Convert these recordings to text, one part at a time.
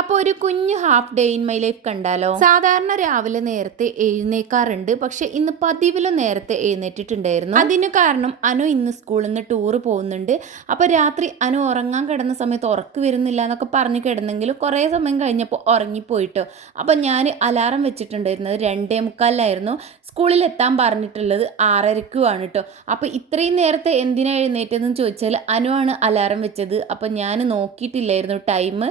അപ്പോൾ ഒരു കുഞ്ഞു half day in my life കണ്ടാലോ? സാധാരണ രാവിലെ നേരത്തെ എഴുന്നേക്കാറുണ്ട്. പക്ഷെ ഇന്ന് പതിവിലും നേരത്തെ എഴുന്നേറ്റിട്ടുണ്ടായിരുന്നു. അതിന് കാരണം അനു ഇന്ന് സ്കൂളിൽ നിന്ന് ടൂർ പോകുന്നുണ്ട്. അപ്പോൾ രാത്രി അനു ഉറങ്ങാൻ കിടന്ന സമയത്ത് ഉറക്ക് വരുന്നില്ല എന്നൊക്കെ പറഞ്ഞ് കിടന്നെങ്കിലും കുറേ സമയം കഴിഞ്ഞപ്പോൾ ഉറങ്ങിപ്പോയിട്ടോ. അപ്പോൾ ഞാൻ അലാറം വെച്ചിട്ടുണ്ടായിരുന്നത് രണ്ടേ മുക്കാലിലായിരുന്നു. സ്കൂളിൽ എത്താൻ പറഞ്ഞിട്ടുള്ളത് ആറരക്കുമാണ് കേട്ടോ അപ്പോൾ ഇത്രയും നേരത്തെ എന്തിനാണ് എഴുന്നേറ്റതെന്ന് ചോദിച്ചാൽ അനു ആണ് അലാറം വെച്ചത്. അപ്പോൾ ഞാൻ നോക്കിയിട്ടില്ലായിരുന്നു ടൈം.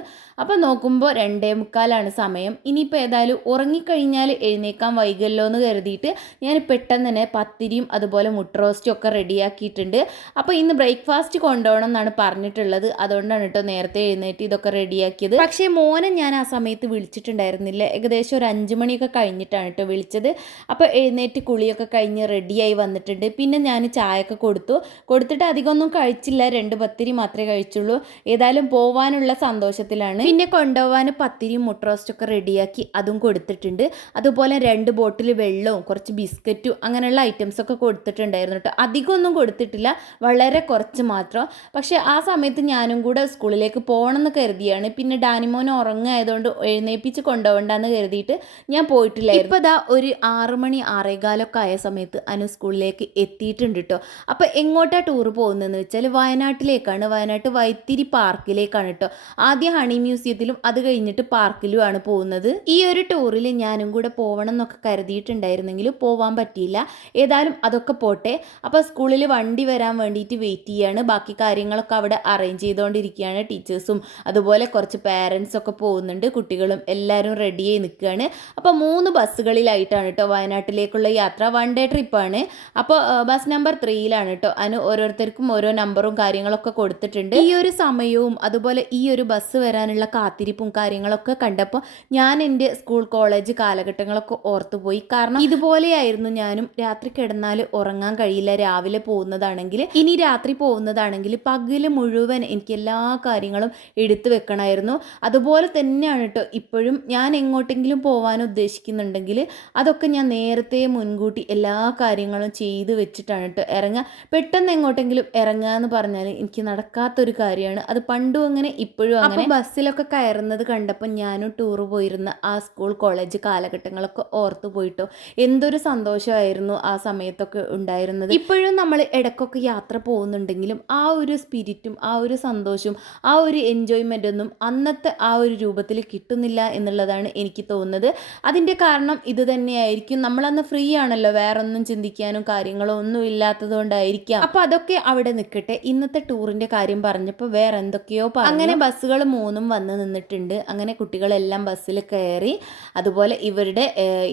അപ്പോൾ നോക്കുമ്പോൾ രണ്ടേ മുക്കാലാണ് സമയം. ഇനിയിപ്പോൾ ഏതായാലും ഉറങ്ങിക്കഴിഞ്ഞാൽ എഴുന്നേക്കാൻ വൈകല്ലോ എന്ന് കരുതിയിട്ട് ഞാൻ പെട്ടെന്ന് തന്നെ പത്തിരിയും അതുപോലെ മുട്ട റോസ്റ്റും ഒക്കെ റെഡിയാക്കിയിട്ടുണ്ട്. അപ്പോൾ ഇന്ന് ബ്രേക്ക്ഫാസ്റ്റ് കൊണ്ടുപോകണം എന്നാണ് പറഞ്ഞിട്ടുള്ളത്. അതുകൊണ്ടാണ് കേട്ടോ നേരത്തെ എഴുന്നേറ്റ് ഇതൊക്കെ റെഡിയാക്കിയത്. പക്ഷേ മോനെ ഞാൻ ആ സമയത്ത് വിളിച്ചിട്ടുണ്ടായിരുന്നില്ല. ഏകദേശം ഒരു അഞ്ച് മണിയൊക്കെ കഴിഞ്ഞിട്ടാണ് കേട്ടോ വിളിച്ചത്. അപ്പോൾ എഴുന്നേറ്റ് കുളിയൊക്കെ കഴിഞ്ഞ് റെഡിയായി വന്നിട്ടുണ്ട്. പിന്നെ ഞാൻ ചായയൊക്കെ കൊടുത്തു. കൊടുത്തിട്ട് അധികമൊന്നും കഴിച്ചില്ല. രണ്ട് പത്തിരി മാത്രമേ കഴിച്ചുള്ളൂ. ഏതായാലും പോവാനുള്ള സന്തോഷത്തിലാണ്. പിന്നെ കൊണ്ടുപോകാൻ പത്തിരിയും മുട്ട റോസ്റ്റൊക്കെ റെഡിയാക്കി അതും കൊടുത്തിട്ടുണ്ട്. അതുപോലെ രണ്ട് ബോട്ടിൽ വെള്ളവും കുറച്ച് ബിസ്ക്കറ്റും അങ്ങനെയുള്ള ഐറ്റംസൊക്കെ കൊടുത്തിട്ടുണ്ടായിരുന്നു കേട്ടോ. അധികമൊന്നും കൊടുത്തിട്ടില്ല വളരെ കുറച്ച് മാത്രം. പക്ഷേ ആ സമയത്ത് ഞാനും കൂടെ സ്കൂളിലേക്ക് പോകണം എന്ന് കരുതിയാണ്. പിന്നെ ഡാനിമോൻ ഉറങ്ങായതുകൊണ്ട് എഴുന്നേപ്പിച്ച് കൊണ്ടുപോകണ്ടെന്ന് കരുതിയിട്ട് ഞാൻ പോയിട്ടില്ല ഇപ്പോൾ ദാ ഒരു ആറ് മണി ആറേകാലൊക്കെ ആയ സമയത്ത് അനു സ്കൂളിലേക്ക് എത്തിയിട്ടുണ്ട് കേട്ടോ. അപ്പോൾ എങ്ങോട്ടാണ് ടൂർ പോകുന്നതെന്ന് വെച്ചാൽ വയനാട്ടിലേക്കാണ്. വയനാട്ട് വൈത്തിരി പാർക്കിലേക്കാണ് കേട്ടോ. ആദ്യം ഹണി മ്യൂസിയത്തിലും അത് കഴിഞ്ഞിട്ട് പാർക്കിലുമാണ് പോകുന്നത്. ഈ ഒരു ടൂറിൽ ഞാനും കൂടെ പോകണം എന്നൊക്കെ കരുതിയിട്ടുണ്ടായിരുന്നെങ്കിലും പോവാൻ പറ്റിയില്ല. ഏതായാലും അതൊക്കെ പോട്ടെ. അപ്പോൾ സ്കൂളിൽ വണ്ടി വരാൻ വേണ്ടിയിട്ട് വെയിറ്റ് ചെയ്യാണ്. ബാക്കി കാര്യങ്ങളൊക്കെ അവിടെ അറേഞ്ച് ചെയ്തുകൊണ്ടിരിക്കുകയാണ് ടീച്ചേഴ്സും. അതുപോലെ കുറച്ച് പാരൻസ് ഒക്കെ പോകുന്നുണ്ട്. കുട്ടികളും എല്ലാവരും റെഡിയായി നിൽക്കുകയാണ്. അപ്പോൾ മൂന്ന് ബസ്സുകളിലായിട്ടാണ് കേട്ടോ വയനാട്ടിലേക്കുള്ള യാത്ര. വൺ ഡേ ട്രിപ്പാണ് അപ്പോൾ ബസ് നമ്പർ ത്രീയിലാണ് കേട്ടോ അതിന് ഓരോരുത്തർക്കും ഓരോ നമ്പറും കാര്യങ്ങളൊക്കെ കൊടുത്തിട്ടുണ്ട്. ഈ ഒരു സമയവും അതുപോലെ ഈ ഒരു ബസ് വരാനുള്ള കാത്തിരിപ്പും കാര്യങ്ങളൊക്കെ കണ്ടപ്പോൾ ഞാൻ എന്റെ സ്കൂൾ കോളേജ് കാലഘട്ടങ്ങളൊക്കെ ഓർത്തുപോയി കാരണം ഇതുപോലെയായിരുന്നു ഞാനും രാത്രി കിടന്നാൽ ഉറങ്ങാൻ കഴിയില്ല രാവിലെ പോകുന്നതാണെങ്കിൽ. ഇനി രാത്രി പോകുന്നതാണെങ്കിൽ പകൽ മുഴുവൻ എനിക്ക് എല്ലാ കാര്യങ്ങളും എടുത്തു വെക്കണമായിരുന്നു. അതുപോലെ തന്നെയാണ് കേട്ടോ ഇപ്പോഴും ഞാൻ എങ്ങോട്ടെങ്കിലും പോകാൻ ഉദ്ദേശിക്കുന്നുണ്ടെങ്കിൽ അതൊക്കെ ഞാൻ നേരത്തെ മുൻകൂട്ടി എല്ലാ കാര്യങ്ങളും ചെയ്ത് വെച്ചിട്ടാണ് കേട്ടോ ഇറങ്ങുക. പെട്ടെന്ന് എങ്ങോട്ടെങ്കിലും ഇറങ്ങുക എന്ന് പറഞ്ഞാൽ എനിക്ക് നടക്കാത്തൊരു കാര്യമാണ്. അത് പണ്ടും അങ്ങനെ ഇപ്പോഴും അങ്ങനെ. ബസ്സിലൊക്കെ കയറുന്നത് കണ്ടപ്പോൾ ഞാനും ടൂർ പോയിരുന്ന ആ സ്കൂൾ കോളേജ് കാലഘട്ടങ്ങളൊക്കെ ഓർത്തു പോയിട്ടോ. എന്തൊരു സന്തോഷമായിരുന്നു ആ സമയത്തൊക്കെ ഉണ്ടായിരുന്നത്. ഇപ്പോഴും നമ്മൾ ഇടയ്ക്കൊക്കെ യാത്ര പോകുന്നുണ്ടെങ്കിലും ആ ഒരു സ്പിരിറ്റും ആ ഒരു സന്തോഷവും ആ ഒരു എൻജോയ്മെന്റ് ഒന്നും അന്നത്തെ ആ ഒരു രൂപത്തിൽ കിട്ടുന്നില്ല എന്നുള്ളതാണ് എനിക്ക് തോന്നുന്നത്. അതിന്റെ കാരണം ഇത് തന്നെയായിരിക്കും. നമ്മളന്ന് ഫ്രീ ആണല്ലോ. വേറൊന്നും ചിന്തിക്കാനും കാര്യങ്ങളോ ഒന്നും ഇല്ലാത്തത് കൊണ്ടായിരിക്കാം. അപ്പോൾ അതൊക്കെ അവിടെ നിൽക്കട്ടെ. ഇന്നത്തെ ടൂറിന്റെ കാര്യം പറഞ്ഞപ്പോൾ വേറെ എന്തൊക്കെയോ അങ്ങനെ ബസ്സുകൾ മൂന്നും വന്ന് നിന്നിട്ടുണ്ട്. അങ്ങനെ കുട്ടികളെല്ലാം ബസ്സിൽ കയറി അതുപോലെ ഇവരുടെ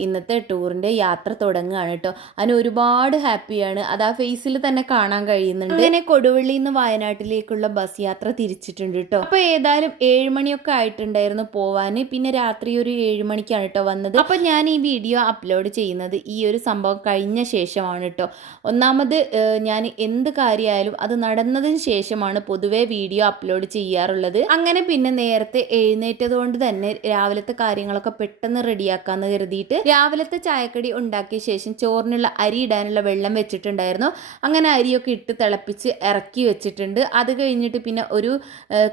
ഇന്നത്തെ ടൂറിന്റെ യാത്ര തുടങ്ങുകയാണ് കേട്ടോ. അതിന് ഒരുപാട് ഹാപ്പിയാണ്. അത് ആ ഫേസിൽ തന്നെ കാണാൻ കഴിയുന്നുണ്ട്. അങ്ങനെ കൊടുവള്ളി നിന്ന് വയനാട്ടിലേക്കുള്ള ബസ് യാത്ര തിരിച്ചിട്ടുണ്ട് കേട്ടോ. അപ്പോൾ ഏതായാലും ഏഴ് മണിയൊക്കെ ആയിട്ടുണ്ടായിരുന്നു പോവാൻ. പിന്നെ രാത്രി ഒരു ഏഴ് മണിക്കാണ് കേട്ടോ വന്നത്. അപ്പോൾ ഞാൻ ഈ വീഡിയോ അപ്ലോഡ് ചെയ്യുന്നത് ഈ ഒരു സംഭവം കഴിഞ്ഞ ശേഷമാണ് കേട്ടോ. ഒന്നാമത് ഞാൻ എന്ത് കാര്യമായാലും അത് നടന്നതിന് ശേഷമാണ് പൊതുവേ വീഡിയോ അപ്ലോഡ് ചെയ്യാറുള്ളത്. അങ്ങനെ പിന്നെ നേരത്തെ എഴുന്നേറ്റത് കൊണ്ട് തന്നെ രാവിലത്തെ കാര്യങ്ങളൊക്കെ പെട്ടെന്ന് റെഡിയാക്കാന്ന് കരുതിയിട്ട് രാവിലത്തെ ചായക്കടി ഉണ്ടാക്കിയ ശേഷം ചോറിനുള്ള അരി ഇടാനുള്ള വെള്ളം വെച്ചിട്ടുണ്ടായിരുന്നു. അങ്ങനെ അരിയൊക്കെ ഇട്ട് തിളപ്പിച്ച് ഇറക്കി വെച്ചിട്ടുണ്ട്. അത് കഴിഞ്ഞിട്ട് പിന്നെ ഒരു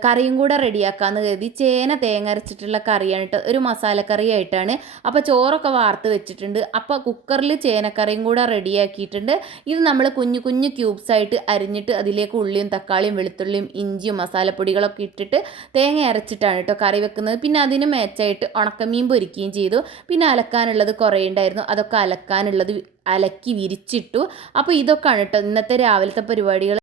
കറിയും കൂടെ റെഡിയാക്കാന്ന് കരുതി. ചേന തേങ്ങ അരച്ചിട്ടുള്ള കറിയാണ് കേട്ടോ. ഒരു മസാലക്കറി ആയിട്ടാണ് അപ്പോൾ ചോറൊക്കെ വാർത്ത് വെച്ചിട്ടുണ്ട്. അപ്പോൾ കുക്കറിൽ ചേനക്കറിയും കൂടെ റെഡിയാക്കിയിട്ടുണ്ട്. ഇത് നമ്മൾ കുഞ്ഞു കുഞ്ഞു ക്യൂബ്സ് ആയിട്ട് അരിഞ്ഞിട്ട് അതിലേക്ക് ഉള്ളിയും തക്കാളിയും വെളുത്തുള്ളിയും ഇഞ്ചിയും മസാലപ്പൊടികളൊക്കെ ഇട്ടിട്ട് തേങ്ങ അരച്ചിട്ടാണ് കേട്ടോ കറി വെക്കുന്നത്. പിന്നെ അതിന് മേച്ചായിട്ട് ഉണക്കമീൻ പൊരിക്കുകയും ചെയ്തു. പിന്നെ അലക്കാനുള്ളത് കുറേ ഉണ്ടായിരുന്നു. അതൊക്കെ അലക്കാനുള്ളത് അലക്കി വിരിച്ചിട്ടു. അപ്പോൾ ഇതൊക്കെയാണ് കേട്ടോ ഇന്നത്തെ രാവിലത്തെ പരിപാടികൾ.